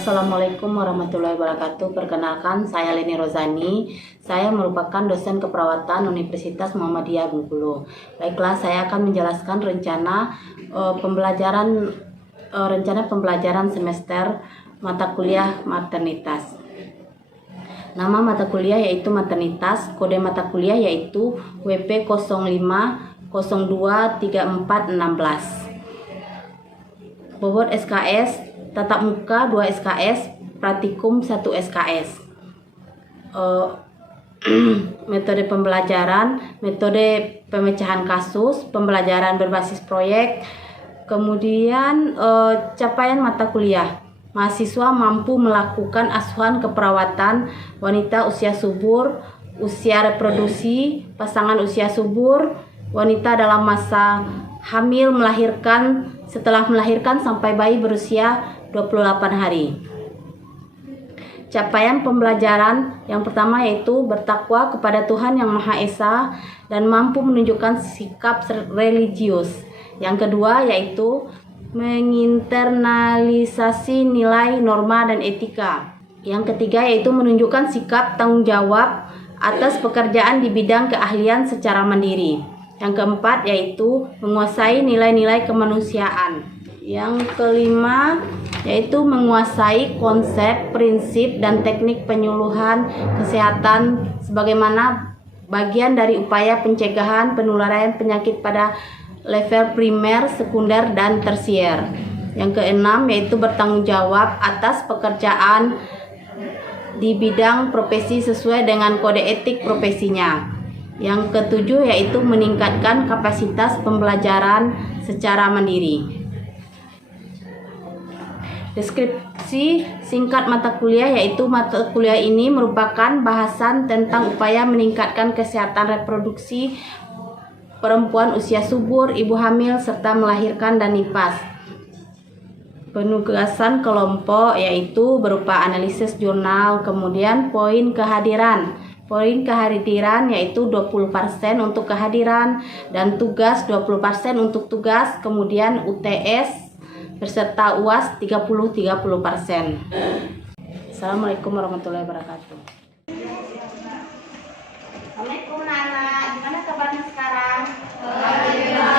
Assalamualaikum warahmatullahi wabarakatuh. Perkenalkan, saya Leni Rozani. Saya merupakan dosen keperawatan Universitas Muhammadiyah Bengkulu. Baiklah, saya akan menjelaskan rencana pembelajaran semester mata kuliah maternitas. Nama mata kuliah yaitu maternitas, kode mata kuliah yaitu WP 05023416. Bobot SKS tatap muka 2 SKS, praktikum 1 SKS. Metode pembelajaran, metode pemecahan kasus, pembelajaran berbasis proyek. Kemudian capaian mata kuliah. Mahasiswa mampu melakukan asuhan keperawatan wanita usia subur, usia reproduksi, pasangan usia subur, wanita dalam masa hamil, melahirkan, setelah melahirkan sampai bayi berusia 28 hari. Capaian pembelajaran yang pertama yaitu bertakwa kepada Tuhan Yang Maha Esa dan mampu menunjukkan sikap religius. Yang kedua yaitu menginternalisasi nilai, norma, dan etika. Yang ketiga yaitu menunjukkan sikap tanggung jawab atas pekerjaan di bidang keahlian secara mandiri. Yang keempat yaitu menguasai nilai-nilai kemanusiaan. Yang kelima yaitu menguasai konsep, prinsip, dan teknik penyuluhan kesehatan sebagaimana bagian dari upaya pencegahan penularan penyakit pada level primer, sekunder, dan tersier. Yang keenam yaitu bertanggung jawab atas pekerjaan di bidang profesi sesuai dengan kode etik profesinya. Yang ketujuh yaitu meningkatkan kapasitas pembelajaran secara mandiri. Deskripsi singkat mata kuliah yaitu mata kuliah ini merupakan bahasan tentang upaya meningkatkan kesehatan reproduksi perempuan usia subur, ibu hamil, serta melahirkan dan nifas. Penugasan kelompok yaitu berupa analisis jurnal, kemudian poin kehadiran. Poin kehadiran yaitu 20% untuk kehadiran dan tugas 20% untuk tugas, kemudian UTS beserta UAS 30%. Assalamualaikum warahmatullahi wabarakatuh. Assalamualaikum anak, gimana kabarnya sekarang? Alhamdulillah,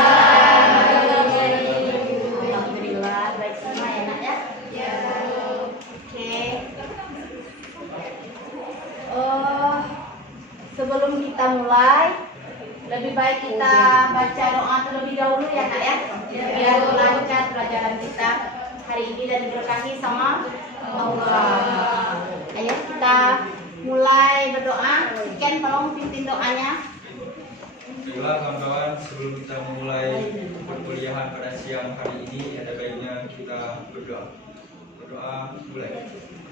baik semua ya nak ya? Ya. Oke. Sebelum kita mulai, lebih baik kita baca doa terlebih dahulu ya nak ya, biar lancar pelajaran kita hari ini dan diberkahi sama Allah. Ayo kita mulai berdoa. Ken, tolong pimpin doanya. Baiklah kawan-kawan, sebelum kita memulai perkuliahan pada siang hari ini, ada baiknya kita berdoa. Berdoa mulai.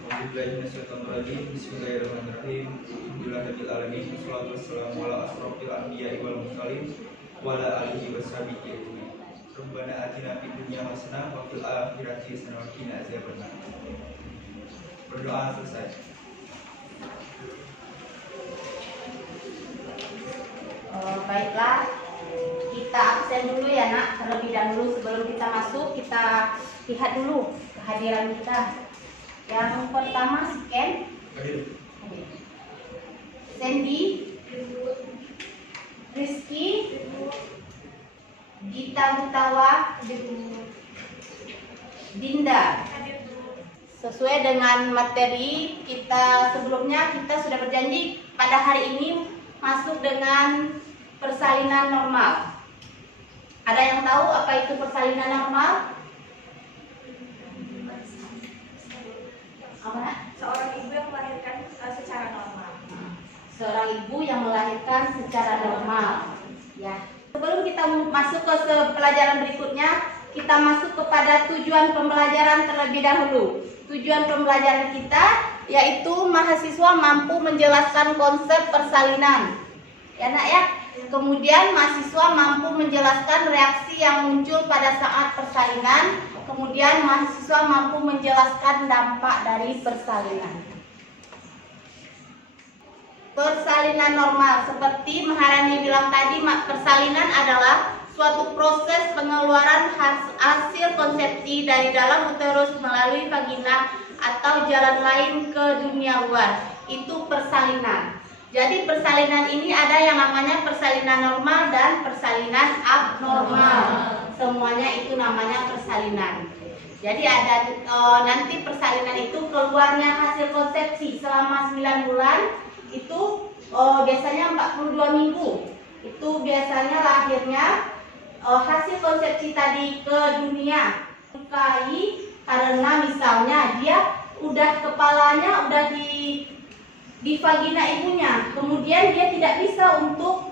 Bismillahirrahmanirrahim. Alhamdulillahirabbil alamin. Wassalatu wassalamu ala asrofil anbiya'i wal mursalin wa ala alihi washabihi ajmain. Rabbana atina fid dunya hasanah wa fil akhirati hasanah wa qina adzabannar. Berdoa selesai. Baiklah, kita absen dulu ya nak, terlebih dahulu sebelum kita masuk kita lihat dulu kehadiran kita. Yang pertama si Ken, Sandy, Rizky, Gita Mutawa, Dinda. Sesuai dengan materi kita sebelumnya, kita sudah berjanji pada hari ini masuk dengan persalinan normal. Ada yang tahu apa itu persalinan normal? Apa? Seorang ibu yang melahirkan secara normal. Seorang ibu yang melahirkan secara normal. Ya. Sebelum kita masuk ke pelajaran berikutnya, kita masuk kepada tujuan pembelajaran terlebih dahulu. Tujuan pembelajaran kita yaitu mahasiswa mampu menjelaskan konsep persalinan. Ya nak ya. Kemudian mahasiswa mampu menjelaskan reaksi yang muncul pada saat persalinan. Kemudian mahasiswa mampu menjelaskan dampak dari persalinan. Persalinan normal, seperti Maharani bilang tadi, persalinan adalah suatu proses pengeluaran hasil konsepsi dari dalam uterus melalui vagina atau jalan lain ke dunia luar. Itu persalinan. Jadi persalinan ini ada yang namanya persalinan normal dan persalinan abnormal. Semuanya itu namanya persalinan. Jadi ada nanti persalinan itu keluarnya hasil konsepsi selama 9 bulan itu biasanya 42 minggu. Itu biasanya lahirnya hasil konsepsi tadi ke dunia. Karena misalnya dia udah kepalanya udah di vagina ibunya, kemudian dia tidak bisa untuk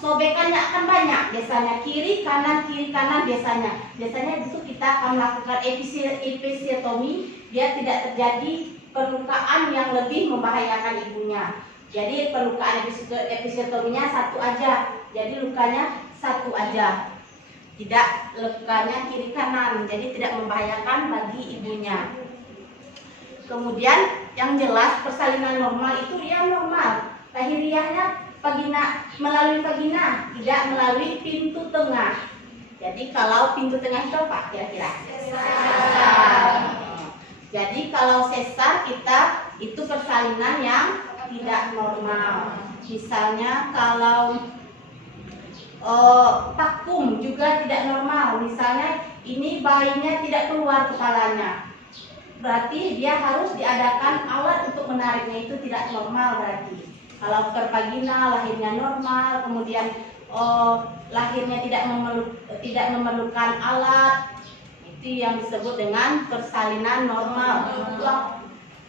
sobekannya akan banyak, biasanya kiri kanan biasanya itu kita akan melakukan episiotomi, dia tidak terjadi perlukaan yang lebih membahayakan ibunya. Jadi perlukaan episiotominya satu aja, jadi lukanya satu aja, tidak lukanya kiri kanan, jadi tidak membahayakan bagi ibunya. Kemudian yang jelas persalinan normal itu dia normal, lahiriahnya vagina, melalui vagina, tidak melalui pintu tengah. Jadi kalau pintu tengah itu apa kira-kira? Sesar. Jadi kalau sesar kita itu persalinan yang tidak normal. Misalnya kalau vakum juga tidak normal. Misalnya ini bayinya tidak keluar kepalanya, berarti dia harus diadakan alat untuk menariknya, itu tidak normal berarti. Kalau pervagina lahirnya normal, kemudian lahirnya tidak memerlukan alat, itu yang disebut dengan persalinan normal.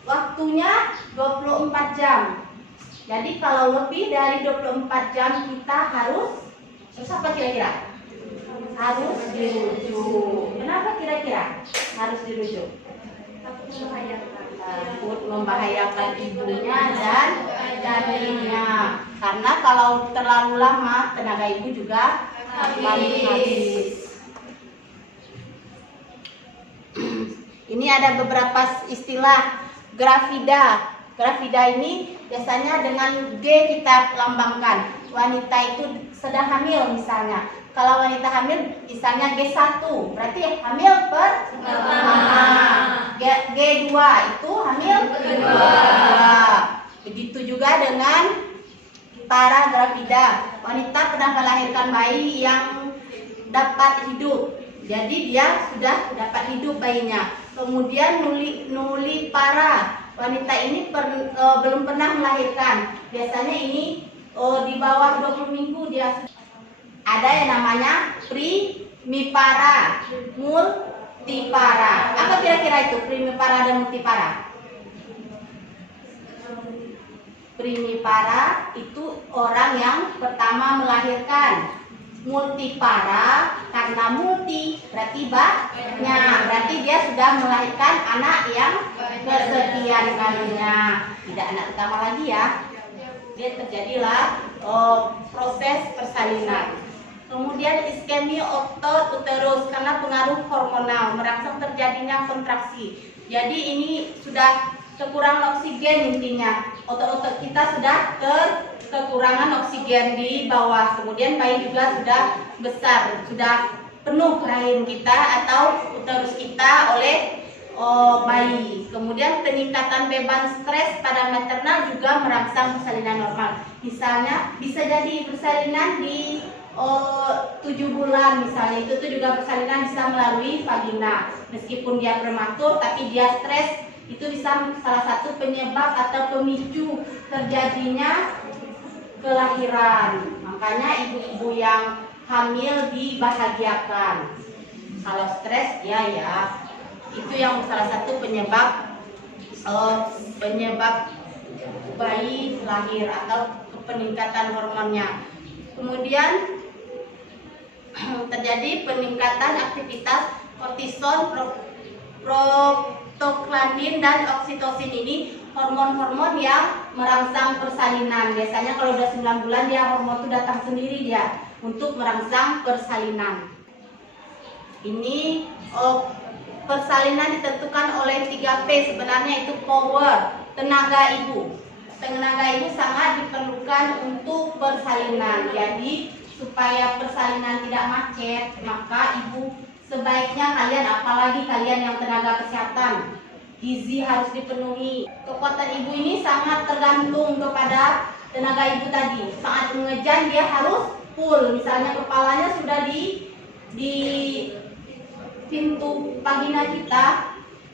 Waktunya 24 jam. Jadi kalau lebih dari 24 jam kita harus apa kira-kira? Harus dirujuk. Kenapa kira-kira harus dirujuk? Takut membahayakan ibunya dan janinnya. Karena kalau terlalu lama tenaga ibu juga habis. Ini ada beberapa istilah gravida. Gravida ini biasanya dengan G kita lambangkan. Wanita itu sedang hamil misalnya. Kalau wanita hamil misalnya G1 berarti hamil pertama. G2 itu hamil kedua. Begitu juga dengan para gravida, wanita pernah melahirkan bayi yang dapat hidup. Jadi dia sudah dapat hidup bayinya. Kemudian nulipara, wanita ini belum pernah melahirkan. Biasanya ini di bawah 20 minggu dia. Ada yang namanya primipara, multipara. Apa kira-kira itu primipara dan multipara? Primipara itu orang yang pertama melahirkan. Multipara karena multi berarti banyak, berarti dia sudah melahirkan anak yang kesekian kalinya, tidak anak pertama lagi ya. Dia terjadilah proses persalinan. Kemudian iskemi otot uterus karena pengaruh hormonal merangsang terjadinya kontraksi. Jadi ini sudah kekurangan oksigen intinya. Otot-otot kita sudah kekurangan oksigen di bawah. Kemudian bayi juga sudah besar, sudah penuh rahim kita atau uterus kita oleh bayi. Kemudian peningkatan beban stres pada maternal juga merangsang persalinan normal. Misalnya bisa jadi persalinan di 7 bulan misalnya, itu tuh juga persalinan bisa melalui vagina. Meskipun dia prematur tapi dia stres, itu bisa salah satu penyebab atau pemicu terjadinya kelahiran. Makanya ibu-ibu yang hamil dibahagiakan. Kalau stres ya itu yang salah satu penyebab bayi lahir atau peningkatan hormonnya. Kemudian terjadi peningkatan aktivitas kortisol, prostaglandin dan oksitosin. Ini hormon-hormon yang merangsang persalinan. Biasanya kalau udah 9 bulan dia hormon itu datang sendiri dia untuk merangsang persalinan. Ini persalinan ditentukan oleh 3P, sebenarnya itu power, tenaga ibu. Tenaga ibu sangat diperlukan untuk persalinan. Jadi supaya persalinan tidak macet, maka ibu sebaiknya kalian, apalagi kalian yang tenaga kesehatan, gizi harus dipenuhi. Kekuatan ibu ini sangat tergantung kepada tenaga ibu tadi. Saat mengejan dia harus full. Misalnya kepalanya sudah di pintu vagina kita,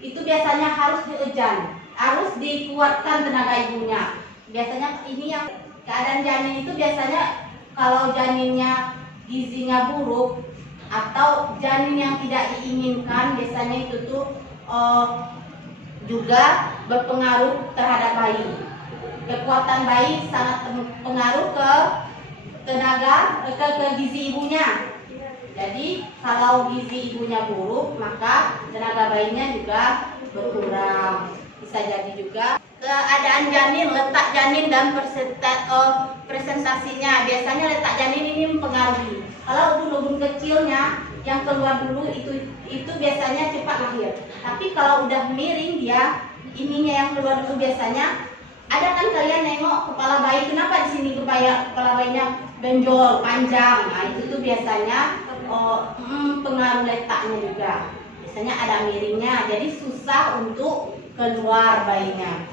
itu biasanya harus diejan, harus dikuatkan tenaga ibunya. Biasanya ini yang keadaan janin itu biasanya kalau janinnya gizinya buruk atau janin yang tidak diinginkan, biasanya itu tuh juga berpengaruh terhadap bayi. Kekuatan bayi sangat berpengaruh ke tenaga ke gizi ibunya. Jadi kalau gizi ibunya buruk, maka tenaga bayinya juga berkurang. Bisa jadi juga keadaan janin, letak janin dan presentasinya. Biasanya letak janin ini mempengaruhi. Kalau ubun-ubun kecilnya yang keluar dulu itu biasanya cepat lahir. Tapi kalau udah miring dia, ininya yang keluar dulu biasanya. Ada kan kalian nengok kepala bayi, kenapa di sini kepala bayinya benjol, panjang? Nah itu tuh biasanya pengaruh letaknya juga. Biasanya ada miringnya, jadi susah untuk keluar bayinya.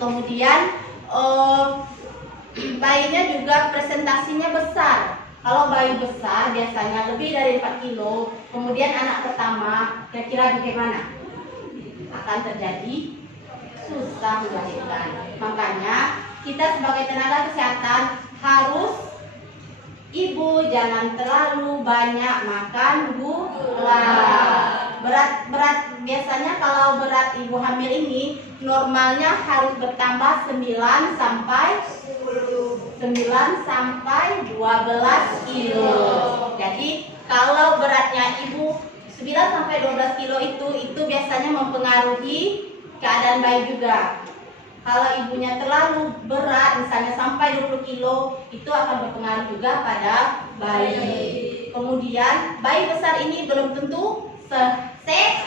Kemudian bayinya juga presentasinya besar. Kalau bayi besar biasanya lebih dari 4 kilo, kemudian anak pertama, kira-kira bagaimana? Akan terjadi susah melahirkan. Makanya kita sebagai tenaga kesehatan harus ibu jangan terlalu banyak makan gula. Berat biasanya kalau berat ibu hamil ini normalnya harus bertambah 9 sampai 12 kilo. Jadi kalau beratnya ibu 9 sampai 12 kilo itu biasanya mempengaruhi keadaan bayi juga. Kalau ibunya terlalu berat, misalnya sampai 20 kilo, itu akan berpengaruh juga pada bayi. Kemudian bayi besar ini belum tentu sehat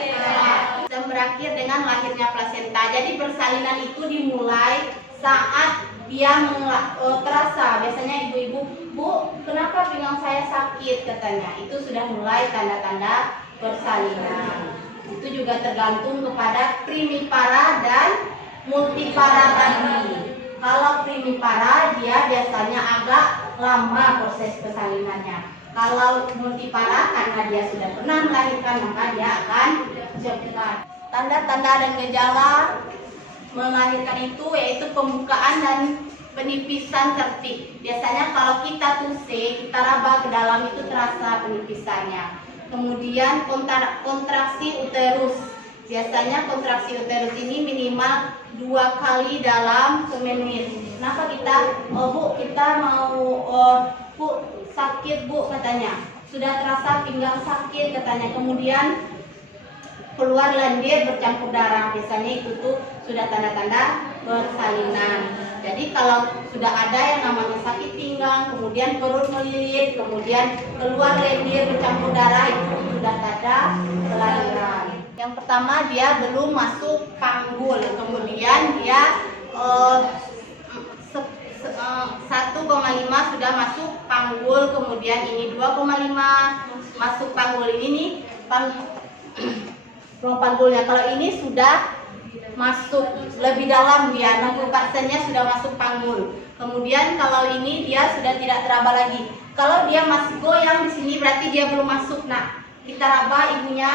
dan berakhir dengan lahirnya plasenta. Jadi persalinan itu dimulai saat dia terasa. Biasanya ibu-ibu, "Bu, kenapa pinggang saya sakit?" katanya. Itu sudah mulai tanda-tanda persalinan. Itu juga tergantung kepada primipara dan multipara tadi. Kalau primipara dia biasanya agak lama proses persalinannya. Kalau multipara karena dia sudah pernah melahirkan maka dia akan cepat. Tanda-tanda dan gejala melahirkan itu yaitu pembukaan dan penipisan cervix. Biasanya kalau kita tuse, kita raba ke dalam itu terasa penipisannya. Kemudian kontraksi uterus. Biasanya kontraksi uterus ini minimal 2 kali dalam semenit. Kenapa kita, Bu, kita mau, Bu, sakit Bu katanya. Sudah terasa pinggang sakit katanya. Kemudian keluar lendir bercampur darah. Biasanya itu tuh sudah tanda-tanda persalinan. Jadi kalau sudah ada yang namanya sakit pinggang, kemudian perut melilit, kemudian keluar lendir bercampur darah, itu sudah tanda kelahiran. Yang pertama dia belum masuk panggul, kemudian dia 1,5 sudah masuk panggul, kemudian ini 2,5 masuk panggul. Ini nih panggulnya. Kalau ini sudah masuk lebih dalam, dia 60%-nya sudah masuk panggul. Kemudian kalau ini dia sudah tidak teraba lagi. Kalau dia masih goyang di sini berarti dia belum masuk. Nah, kita raba ibunya,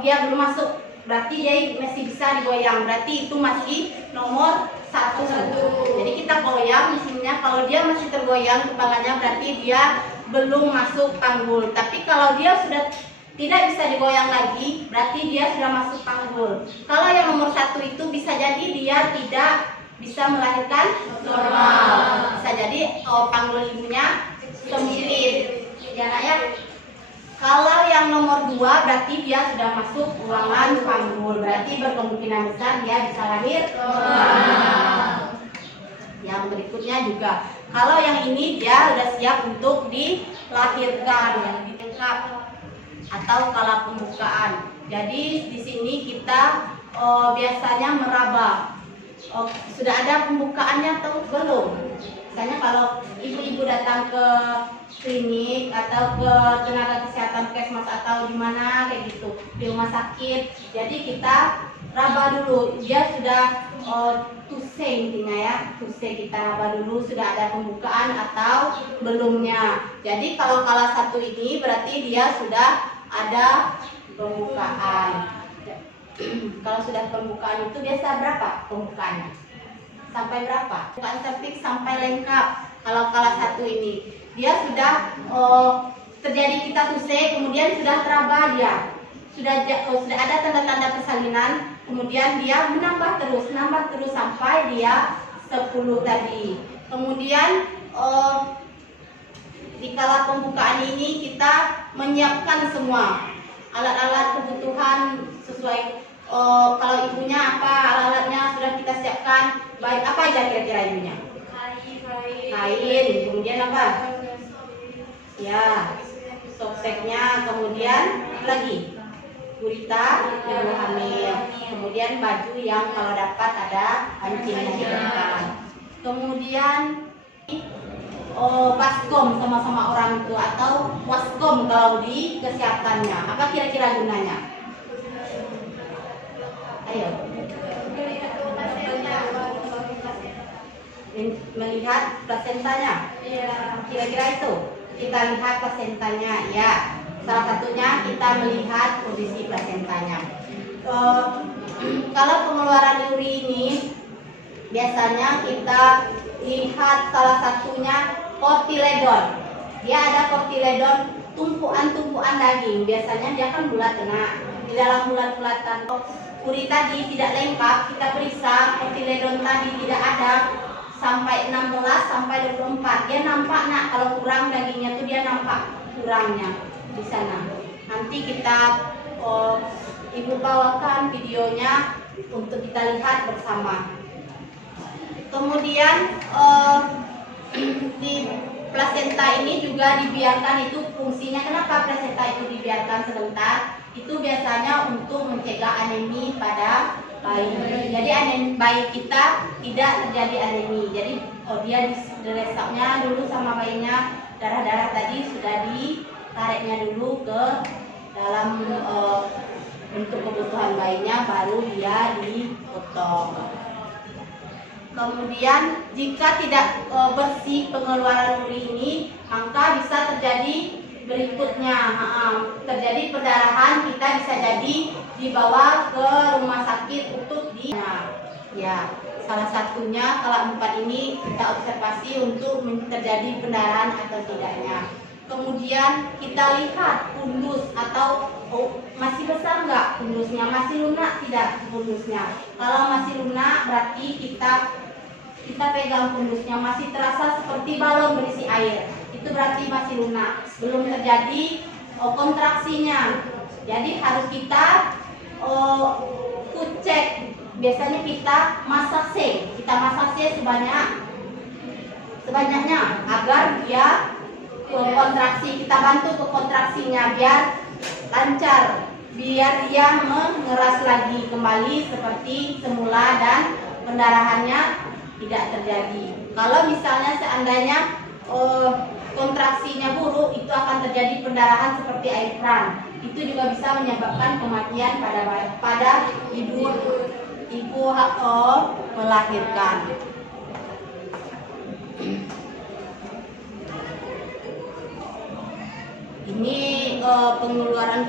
dia belum masuk, berarti dia masih bisa digoyang. Berarti itu masih nomor 1. Jadi kita goyang di sininya, kalau dia masih tergoyang kepalanya berarti dia belum masuk panggul. Tapi kalau dia sudah tidak bisa digoyang lagi, berarti dia sudah masuk panggul. Kalau yang nomor 1 itu bisa jadi dia tidak bisa melahirkan normal. Bisa jadi panggul ibunya sempit. Ya, nak ya. Kalau yang nomor 2 berarti dia sudah masuk ruangan panggul. Berarti berkemungkinan besar dia bisa lahir normal. Yang berikutnya juga. Kalau yang ini dia sudah siap untuk dilahirkan, yang dilengkap atau kala pembukaan. Jadi di sini kita biasanya meraba. Sudah ada pembukaannya atau belum? Misalnya kalau ibu-ibu datang ke klinik atau ke tenaga kesehatan puskesmas atau di mana kayak gitu, di rumah sakit. Jadi kita raba dulu. Dia sudah tuse intinya ya, tuse kita raba dulu sudah ada pembukaan atau belumnya. Jadi kalau kala satu ini berarti dia sudah ada pembukaan. Kalau sudah pembukaan itu biasa berapa pembukaannya? Sampai berapa? Pembukaan septik sampai lengkap. Kalau kala satu ini dia sudah terjadi kita tuse, kemudian sudah teraba dia. Sudah ada tanda-tanda persalinan, kemudian dia menambah terus sampai dia 10 tadi. Kemudian di kala pembukaan ini kita menyiapkan semua alat-alat kebutuhan sesuai kalau ibunya apa alat-alatnya sudah kita siapkan. Baik apa aja kira-kira ibunya? Kain, kemudian apa? Ya, sopseknya, kemudian apa lagi? Gurita, ibu hamil, kemudian baju yang kalau dapat ada kancingnya di depan. Kemudian baskom sama-sama orang itu atau waskom kalau di kesehatannya. Apa kira-kira gunanya? Ayo. Melihat plasentanya. Kira-kira itu. Kita lihat plasentanya ya. Salah satunya kita melihat kondisi plasentanya. Kalau pengeluaran uri ini biasanya kita lihat salah satunya kotiledon. Dia ada kotiledon tumpuan-tumpuan daging. Biasanya dia kan bulat kena. Di dalam bulat-bulatan uri tadi tidak lengkap, kita periksa kotiledon tadi tidak ada sampai 16 sampai 24. Dia nampak nak kalau kurang dagingnya tuh dia nampak kurangnya di sana. Nanti kita ibu bawakan videonya untuk kita lihat bersama. Kemudian di plasenta ini juga dibiarkan itu fungsinya. Kenapa plasenta itu dibiarkan sebentar? Itu biasanya untuk mencegah anemi pada bayi. Jadi bayi kita tidak terjadi anemi. Jadi dia diresapnya dulu sama bayinya, darah-darah tadi sudah ditariknya dulu ke dalam untuk kebutuhan bayinya, baru dia dipotong. Kemudian jika tidak bersih pengeluaran uri ini, maka bisa terjadi berikutnya, terjadi perdarahan. Kita bisa jadi dibawa ke rumah sakit untuk ya salah satunya kalau 4 ini kita observasi untuk terjadi pendarahan atau tidaknya. Kemudian kita lihat fundus atau masih besar nggak fundusnya, masih lunak tidak fundusnya. Kalau masih lunak berarti kita pegang fundusnya masih terasa seperti balon berisi air, itu berarti masih lunak, belum terjadi kontraksinya. Jadi harus kita cek. Biasanya kita masase sebanyaknya agar dia kontraksi, kita bantu ke kontraksinya biar lancar, biar dia mengeras lagi kembali seperti semula dan pendarahannya tidak terjadi. Kalau misalnya seandainya kontraksinya buruk, itu akan terjadi pendarahan seperti air keran. Itu juga bisa menyebabkan kematian pada ibu melahirkan. Ini pengeluaran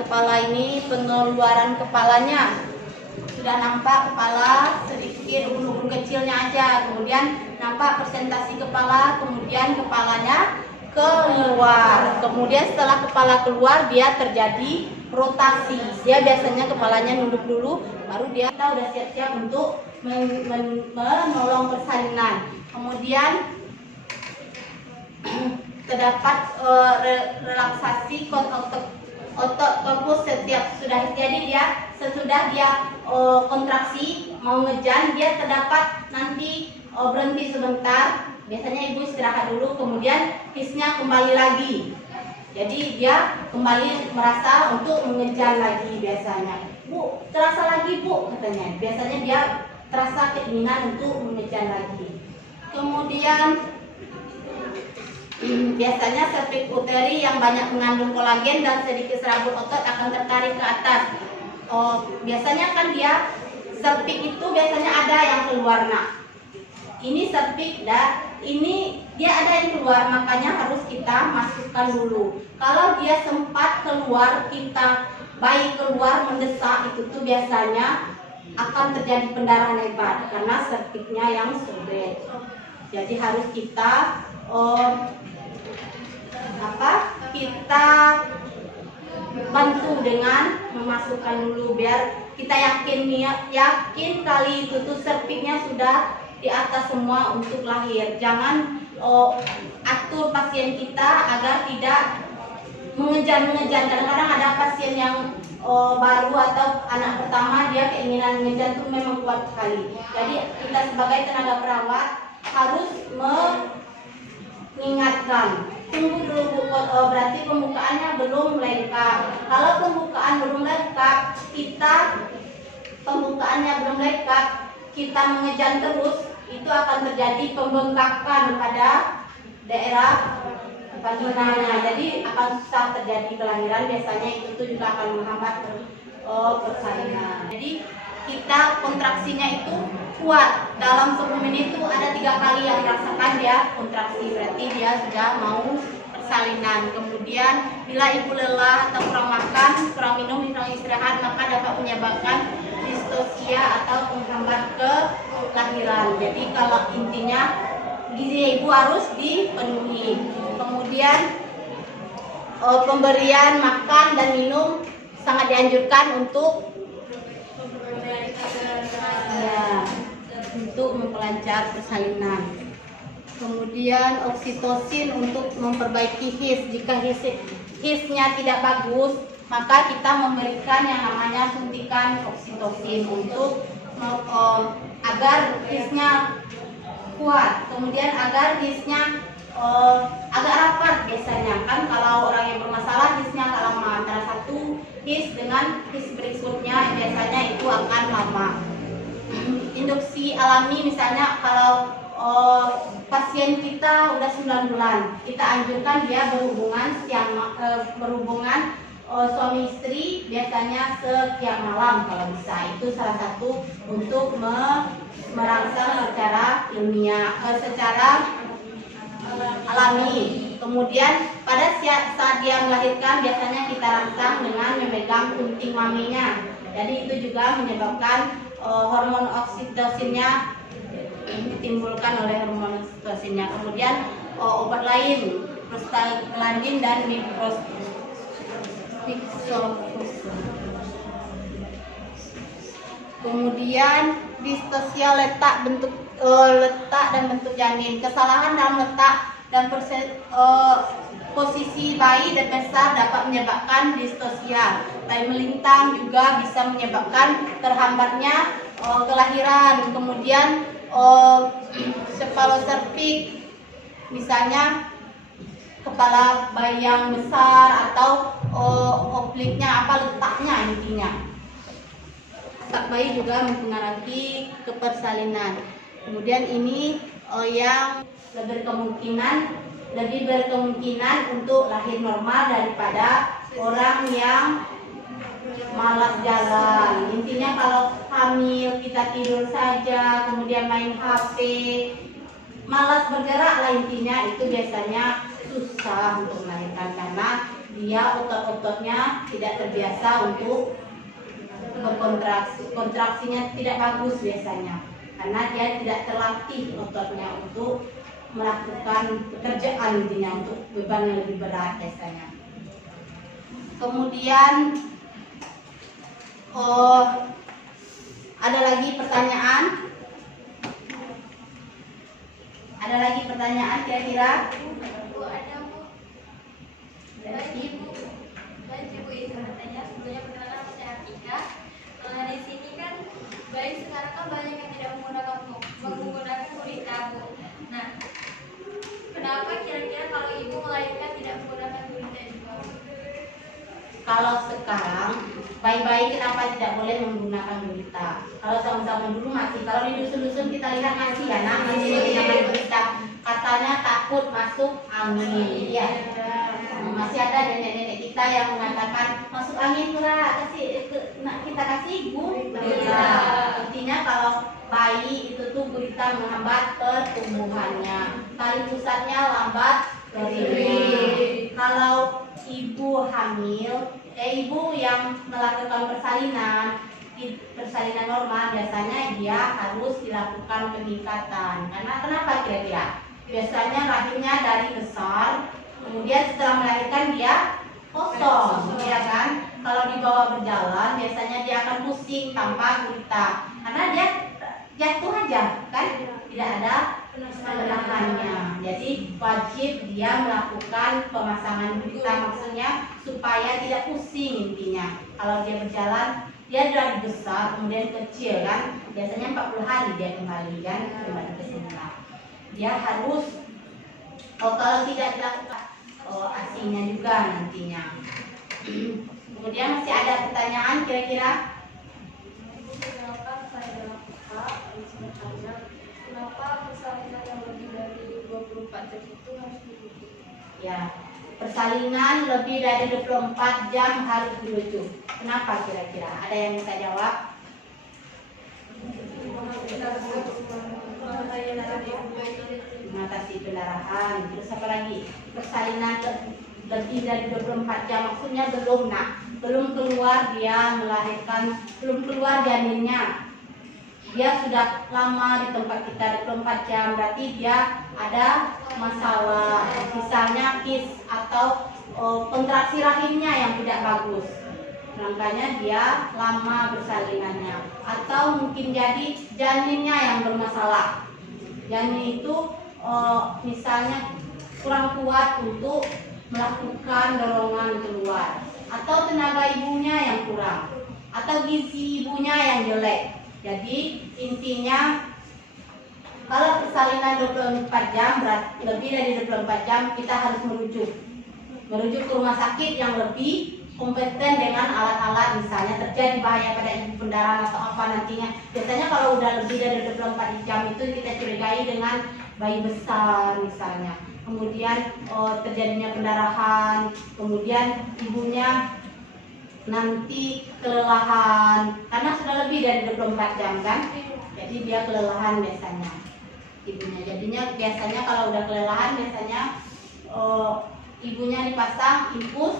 kepalanya sudah nampak kepala sedikit ulu-ulu kecilnya aja, kemudian nampak presentasi kepala, kemudian kepalanya keluar. Kemudian setelah kepala keluar dia terjadi rotasi. Dia biasanya kepalanya nunduk dulu, baru kita udah siap-siap untuk menolong persalinan. Kemudian terdapat relaksasi otot korpus setiap sesudah dia kontraksi mau ngejan, dia terdapat nanti berhenti sebentar. Biasanya ibu istirahat dulu, kemudian hisnya kembali lagi. Jadi dia kembali merasa untuk mengejar lagi biasanya. Bu, terasa lagi bu, katanya. Biasanya dia terasa keinginan untuk mengejar lagi. Kemudian biasanya cervix uteri yang banyak mengandung kolagen dan sedikit serabut otot akan tertarik ke atas. Biasanya kan dia Cervix itu biasanya ada yang keluar. Nah, ini cervix dan ini dia ada yang keluar, makanya harus kita masukkan dulu. Kalau dia sempat keluar, kita bayi keluar mendesak, itu tuh biasanya akan terjadi pendarahan hebat karena cervixnya yang sobek. Jadi harus kita kita bantu dengan memasukkan dulu biar kita yakin kali itu tuh cervixnya sudah di atas semua untuk lahir. Jangan atur pasien kita agar tidak mengejar. Kadang-kadang ada pasien yang baru atau anak pertama, dia keinginan mengejar itu memang kuat sekali. Jadi kita sebagai tenaga perawat harus mengingatkan, tunggu dulu, berarti pembukaannya belum lengkap. Kalau pembukaan belum lengkap, kita mengejar terus, itu akan terjadi pembengkakan pada daerah vaginanya. Jadi akan susah terjadi kelahiran. Biasanya itu tuh juga akan menghambat persalinan. Jadi kita kontraksinya itu kuat. Dalam 10 menit itu ada 3 kali yang dirasakan dia kontraksi, berarti dia sudah mau persalinan. Kemudian bila ibu lelah atau kurang makan, kurang minum, kurang istirahat, maka dapat menyebabkan distosia atau menghambat kelahiran. Jadi kalau intinya gizi ibu harus dipenuhi. Kemudian pemberian makan dan minum sangat dianjurkan untuk memperlancar persalinan. Kemudian oksitosin untuk memperbaiki his. Jika hisnya tidak bagus, maka kita memberikan yang namanya suntikan oksitosin untuk agar hisnya kuat. Kemudian agar hisnya agak rapat. Biasanya kan kalau orang yang bermasalah hisnya agak lama, antara satu his dengan his berikutnya biasanya itu akan lama. Induksi alami, misalnya kalau pasien kita udah 9 bulan, kita anjurkan dia berhubungan suami istri biasanya setiap malam kalau bisa. Itu salah satu untuk merangsang secara ilmiah, secara alami. Kemudian pada saat dia melahirkan biasanya kita rangsang dengan memegang kunting maminya. Jadi itu juga menyebabkan hormon oksitosinnya ditimbulkan oleh hormon oksitosinnya. Kemudian obat lain, prostaglandin dan kemudian distosia letak dan bentuk janin. Kesalahan dalam letak dan posisi bayi dan besar dapat menyebabkan distosia. Bayi melintang juga bisa menyebabkan terhambatnya kelahiran. Kemudian cephalocervix, misalnya kepala bayi yang besar atau obliknya letaknya intinya. Letak bayi juga mempengaruhi kepersalinan. Kemudian ini yang lebih berkemungkinan untuk lahir normal daripada orang yang malas jalan. Intinya kalau hamil kita tidur saja, kemudian main HP, malas bergerak lah, intinya itu biasanya susah untuk melahirkan karena dia otot-ototnya tidak terbiasa untuk berkontraksi. Kontraksinya tidak bagus biasanya karena dia tidak terlatih ototnya untuk melakukan pekerjaan, intinya untuk beban yang lebih berat biasanya. Kemudian ada lagi pertanyaan? Ada lagi pertanyaan kira-kira? Bu, ada Bu. Ibu izin bertanya. Sebelumnya perkenalkan saya Atika. Di sini kan bayi sekarang kan banyak yang tidak menggunakan gurita, Bu. Nah, kenapa kira-kira kalau ibu melahirkan tidak menggunakan gurita juga? Kalau sekarang bayi-bayi kenapa tidak boleh menggunakan gurita? Kalau sama-sama dulu masih, kalau di dusun-dusun kita lihat masih ya, masih menggunakan gurita. Katanya takut masuk angin, ya. Masih ada nenek-nenek kita kita yang mengatakan masuk angin pula kita kasih gurita. Intinya kalau bayi itu tuh gurita menghambat pertumbuhannya. Tali pusatnya lambat kering. Kalau ibu hamil, ibu yang melakukan persalinan normal biasanya dia harus dilakukan peningkatan. Karena kenapa kira-kira? Biasanya rahimnya dari besar, kemudian setelah melahirkan dia kosong, ya kan? Kalau dibawa berjalan biasanya dia akan pusing tanpa gurita, karena dia jatuh aja, kan? Tidak ada penahannya. Jadi wajib dia melakukan pemasangan gurita, maksudnya supaya tidak pusing intinya. Kalau dia berjalan, dia dari besar kemudian kecil, kan? Biasanya 40 hari dia kembali, kan? Kembali ke semula. Dia harus kalau tidak dilakukan asinya juga nantinya. Kemudian masih ada pertanyaan kira-kira? Kenapa persalinan yang lebih dari 24 jam itu harus dirujuk? Ya, persalinan lebih dari 24 jam harus dirujuk. Kenapa kira-kira? Ada yang bisa jawab? Mengatasi pendarahan. Terus apa lagi? Persalinan lebih dari 24 jam, maksudnya belum keluar dia melahirkan, belum keluar janinnya. Dia sudah lama di tempat kita 24 jam, berarti dia ada masalah, misalnya kis atau kontraksi rahimnya yang tidak bagus. Makanya dia lama bersalinannya, atau mungkin jadi janinnya yang bermasalah. Janin itu misalnya kurang kuat untuk melakukan dorongan keluar, atau tenaga ibunya yang kurang, atau gizi ibunya yang jelek. Jadi intinya kalau persalinan 24 jam, lebih dari 24 jam, kita harus merujuk ke rumah sakit yang lebih kompeten dengan alat-alat, misalnya terjadi bahaya pada ibu pendarahan atau apa nantinya. Biasanya kalau udah lebih dari 24 jam itu kita curigai dengan bayi besar misalnya. Kemudian terjadinya pendarahan, kemudian ibunya nanti kelelahan karena sudah lebih dari 24 jam, kan? Jadi dia kelelahan biasanya ibunya. Jadinya biasanya kalau udah kelelahan biasanya ibunya dipasang infus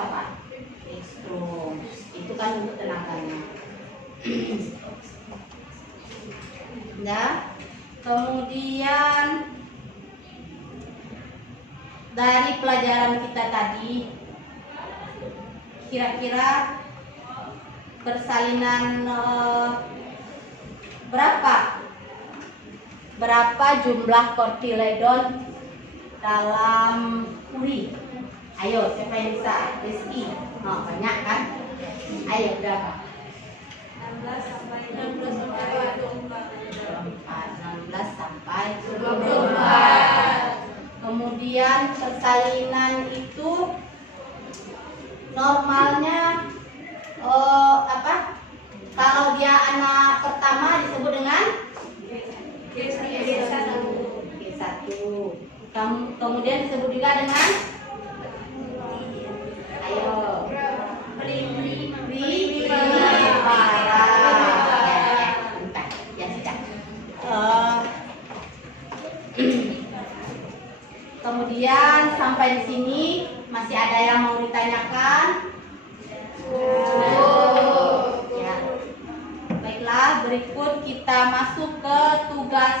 apa? Ekstrum. Itu kan untuk tenaganya. Nah, kemudian dari pelajaran kita tadi, kira-kira persalinan berapa jumlah kortiledon dalam uri? Ayo, siapa yang bisa? Rizky. Banyak kan? Ayo, berapa? 16 sampai 24. Kemudian persalinan itu normalnya kalau dia anak pertama disebut dengan G1. Kemudian disebut juga dengan Kemudian sampai di sini masih ada yang mau ditanyakan? Ya. Baiklah, berikut kita masuk ke tugas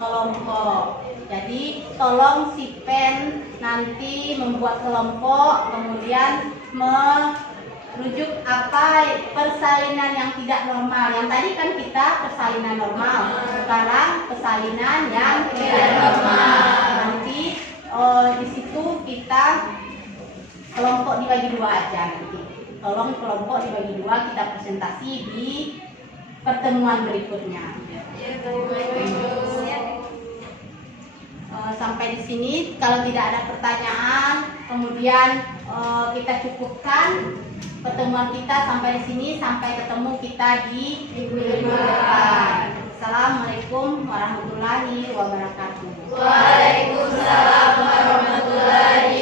kelompok. Jadi tolong si pen nanti membuat kelompok, kemudian merujuk apa persalinan yang tidak normal. Yang tadi kan kita persalinan normal, sekarang persalinan yang tidak normal. Nanti di situ kita kelompok dibagi dua aja nanti. Tolong kelompok dibagi dua, kita presentasi di pertemuan berikutnya. Sampai di sini, kalau tidak ada pertanyaan, kemudian kita cukupkan pertemuan kita sampai di sini. Sampai ketemu kita di minggu depan. Assalamualaikum warahmatullahi wabarakatuh. Waalaikumsalam warahmatullahi